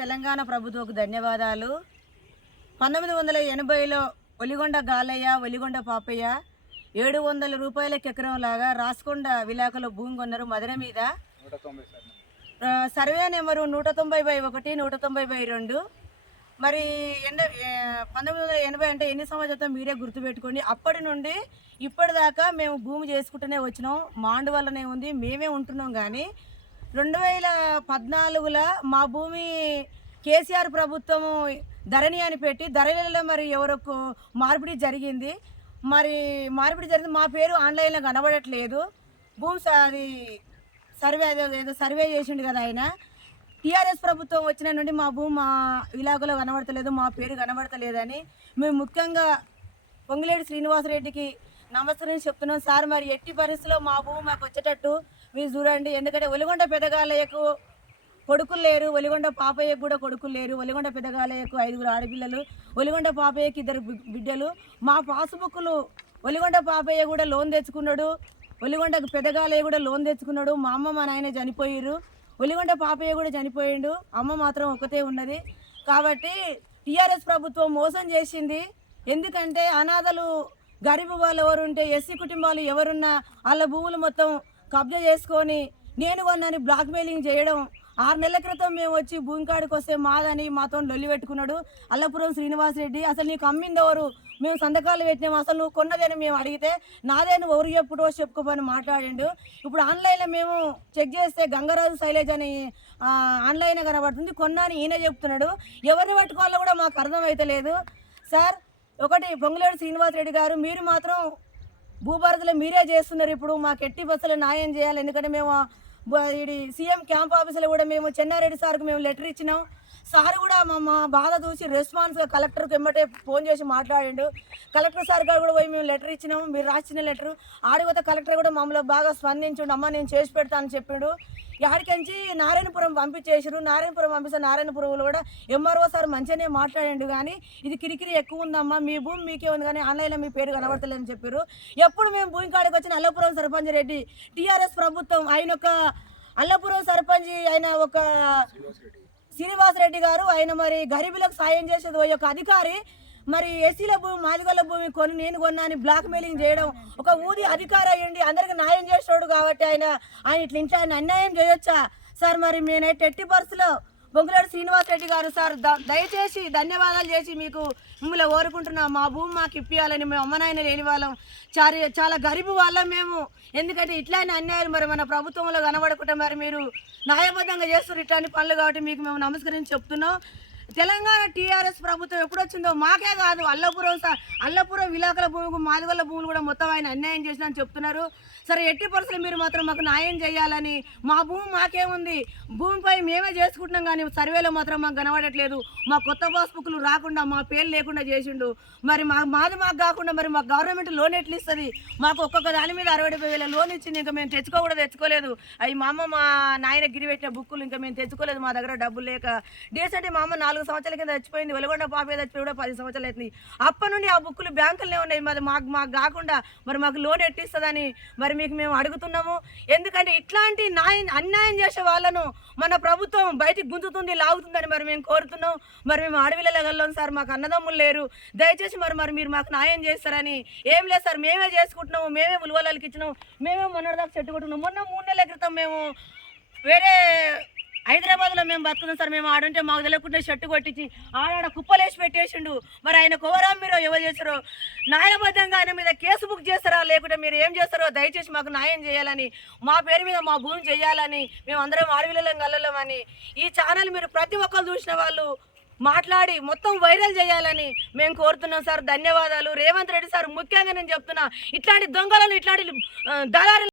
తెలంగాణ ప్రభుత్వకు ధన్యవాదాలు. 1980లో ఒలిగొండ గాలయ్య, ఒలిగొండ పాపయ్య 700 రూపాయలకి ఎకరం లాగా రాసుకొండ విలాకలో భూమి కొన్నారు మదన మీద. Survey number 190/1, 190/2. మరి 1980 అంటే ఎన్ని సంవత్సరాలతో మీరే గుర్తుపెట్టుకోండి. అప్పటి నుండి ఇప్పటిదాకా మేము భూమి చేసుకుంటూనే వచ్చినాం. మాండు వల్లనే ఉంది, మేమే ఉంటున్నాం. కానీ 2014లో మా భూమి కేసీఆర్ ప్రభుత్వము ధరణి అని పెట్టి ధరణిలో మరి ఎవరికి మార్పిడి జరిగింది. మా పేరు ఆన్లైన్లో కనబడట్లేదు. భూమి అది ఏదో సర్వే చేసిండు కదా ఆయన. టీఆర్ఎస్ ప్రభుత్వం వచ్చిన నుండి మా భూమి మా ఇలాకలో కనబడతలేదు, మా పేరు కనబడతలేదని మేము ముఖ్యంగా పొంగిలేటి శ్రీనివాసరెడ్డికి నమస్కరించి చెప్తున్నాం. సార్, మరి ఎట్టి పరిస్థితుల్లో మా భూమి మాకు వచ్చేటట్టు మీరు చూడండి. ఎందుకంటే ఒలిగొండ పెదగాలయ్యకు కొడుకులు లేరు, ఒలిగొండ పాపయ్యకు కూడా కొడుకులు లేరు. ఒలిగొండ పెదగాలయ్యకు 5 ఆడపిల్లలు, ఒలిగొండ పాపయ్యకి 2 బిడ్డలు. మా పాస్బుక్లు ఒలిగొండ పాపయ్య కూడా లోన్ తెచ్చుకున్నాడు, ఒలిగొండ పెదగాలయ్య కూడా లోన్ తెచ్చుకున్నాడు. మా అమ్మ మా నాయన చనిపోయారు, ఒలిగొండ పాపయ్య కూడా చనిపోయిండు, అమ్మ మాత్రం ఒకతే ఉన్నది. కాబట్టి టీఆర్ఎస్ ప్రభుత్వం మోసం చేసింది. ఎందుకంటే అనాథలు గరీబు వాళ్ళు ఎవరుంటే, ఎస్సీ కుటుంబాలు ఎవరున్నా వాళ్ళ భూములు మొత్తం కబ్జా చేసుకొని నేను కొన్నాను బ్లాక్మెయిలింగ్ చేయడం. 6 నెలల క్రితం మేము వచ్చి భూమి కాడికి వస్తే మాదని మాతో లొల్లి పెట్టుకున్నాడు అల్లపురం శ్రీనివాసరెడ్డి. అసలు నీకు అమ్మింది ఎవరు, మేము సంతకాలు పెట్టినాము, అసలు నువ్వు కొన్నదని మేము అడిగితే నాదే నువ్వు ఎవరు చెప్పుడో చెప్పుకోమని మాట్లాడిండు. ఇప్పుడు ఆన్లైన్లో మేము చెక్ చేస్తే గంగరాజు శైలేజ్ అని ఆన్లైన్ కనబడుతుంది, కొన్నాని ఈయన చెప్తున్నాడు. ఎవరిని పట్టుకోవాలో కూడా మాకు అర్థమవుతలేదు. సార్, ఒకటి పొంగులేటి శ్రీనివాసరెడ్డి గారు, మీరు మాత్రం భూభారతిలో మీరే చేస్తున్నారు. ఇప్పుడు మాకు ఎట్టి బస్సులో న్యాయం చేయాలి. ఎందుకంటే మేము ఇది సీఎం క్యాంప్ ఆఫీసులో కూడా మేము చెన్నారెడ్డి సార్కు మేము లెటర్ ఇచ్చినాం. సార్ కూడా మా బాధ చూసి రెస్పాన్స్ కలెక్టర్కి ఎమ్మటే ఫోన్ చేసి మాట్లాడిండు. కలెక్టర్ సార్ గారు కూడా పోయి మేము లెటర్ ఇచ్చినాము, మీరు రాసిన లెటర్ ఆడిపోతే కలెక్టర్ కూడా మమ్మల్ని బాగా స్పందించుండు. అమ్మ నేను చేసి పెడతా అని చెప్పిండు. యాడికంచి నారాయణపురం పంపించేసారు. నారాయణపురం పంపిస్తే నారాయణపురంలో కూడా ఎంఆర్ఓ సార్ మంచిగానే మాట్లాడిండు. కానీ ఇది కిరికిరి ఎక్కువ ఉందమ్మా, మీ భూమి మీకే ఉంది కానీ ఆన్లైన్లో మీ పేరు కనబడతలేదని చెప్పారు. ఎప్పుడు మేము భూమి కాడికి వచ్చిన అల్లపురం సర్పంచ్ రెడ్డి టీఆర్ఎస్ ప్రభుత్వం ఆయన ఒక అల్లపురం సర్పంచ్ ఆయన ఒక శ్రీనివాసరెడ్డి గారు ఆయన మరి గరీబులకు సాయం చేసేది ఒక అధికారి. మరి ఎస్సీల భూమి మాదిగల భూమి కొని నేను కొన్నాను బ్లాక్ మెయిలింగ్ చేయడం ఒక ఊది అధికారి అయ్యండి, అందరికి న్యాయం చేసేవాడు కాబట్టి ఆయన ఇట్లా ఇంట్లో ఆయన అన్యాయం చేయొచ్చా సార్? మరి నేనైతే ఎట్టి పరిస్థితిలో పొంగులేటి శ్రీనివాసరెడ్డి గారు సార్ దయచేసి ధన్యవాదాలు చేసి మీకు మిమ్మల్ని కోరుకుంటున్నాం. మా భూమి మాకు ఇప్పియాలని, మేము అమ్మనాయన లేని వాళ్ళం, చాలా గరీబు వాళ్ళం మేము. ఎందుకంటే ఇట్లానే అన్యాయం మరి మన ప్రభుత్వంలో కనబడకుండా మరి మీరు న్యాయబద్ధంగా చేస్తున్నారు ఇట్లాంటి పనులు. కాబట్టి మీకు మేము నమస్కరించి చెప్తున్నాం. తెలంగాణ టీఆర్ఎస్ ప్రభుత్వం ఎప్పుడు వచ్చిందో మాకే కాదు, అల్లపురం విలాకల భూమికి మాదిగొల్ల భూములు కూడా మొత్తం ఆయన అన్యాయం చేసినా అని చెప్తున్నారు. సరే, ఎట్టి పరిస్థితులు మీరు మాత్రం మాకు న్యాయం చేయాలని. మా భూమి మాకేముంది, భూమిపై మేమే చేసుకుంటున్నాం కానీ సర్వేలో మాత్రం మాకు కనబడట్లేదు. మా కొత్త పాస్బుక్లు రాకుండా మా పేరు లేకుండా చేసిండు. మరి మాకు కాకుండా మరి మాకు గవర్నమెంట్ లోన్ ఎట్లు ఇస్తుంది? మాకు ఒక్కొక్క దాని మీద 60,000 లోన్ ఇచ్చింది. ఇంకా మేము తెచ్చుకోలేదు. అవి మా అమ్మ మా నాయన గిరి పెట్టిన బుక్కులు ఇంకా మేము తెచ్చుకోలేదు, మా దగ్గర డబ్బులు లేక. డీసెంట్ మా అమ్మ 4 సంవత్సరాల కింద చచ్చిపోయింది, వెలుగొండ పాపే చచ్చిపోయి కూడా 10 సంవత్సరాలు అవుతుంది. అప్పటి నుండి ఆ బుక్కులు బ్యాంకులనే ఉన్నాయి. మరి మాకు కాకుండా మరి మాకు లోన్ ఎట్టిస్తుందని మరి మీకు మేము అడుగుతున్నాము. ఎందుకంటే ఇట్లాంటి అన్యాయం చేసే వాళ్ళను మన ప్రభుత్వం బయటికి గుంజుతుంది, లాగుతుందని మరి మేము కోరుతున్నాం. మరి మేము అడవిలగల్లోం సార్, మాకు అన్నదమ్ములు లేరు. దయచేసి మరి మీరు మాకు న్యాయం చేస్తారని. ఏం లేదు సార్, మేమే చేసుకుంటున్నాము, మేమే ఉలువలకి ఇచ్చినాము, మేమే మొన్నటిదాకా చెట్టు కొట్టుకున్నాం. మొన్న 3 నెలల క్రితం మేము వేరే హైదరాబాద్లో మేము బతుకున్నాం సార్. మేము ఆడుంటే మాకు తెలియకుండా షర్టు కొట్టించి ఆడ కుప్పలేసి పెట్టేసిండు. మరి ఆయన కోవరా మీరు ఎవరు చేస్తారో న్యాయబద్ధంగా ఆయన మీద కేసు బుక్ చేస్తారా, లేకుంటే మీరు ఏం చేస్తారో దయచేసి మాకు న్యాయం చేయాలని, మా పేరు మీద మా భూమి చేయాలని, మేము అందరం ఆడవిల్లలం గల్లలేమని ఈ ఛానల్ మీరు ప్రతి ఒక్కరు చూసిన వాళ్ళు మాట్లాడి మొత్తం వైరల్ చేయాలని మేము కోరుతున్నాం సార్. ధన్యవాదాలు. రేవంత్ రెడ్డి సార్ ముఖ్యంగా నేను చెప్తున్నా, ఇట్లాంటి దొంగలను ఇట్లాంటి దళారులు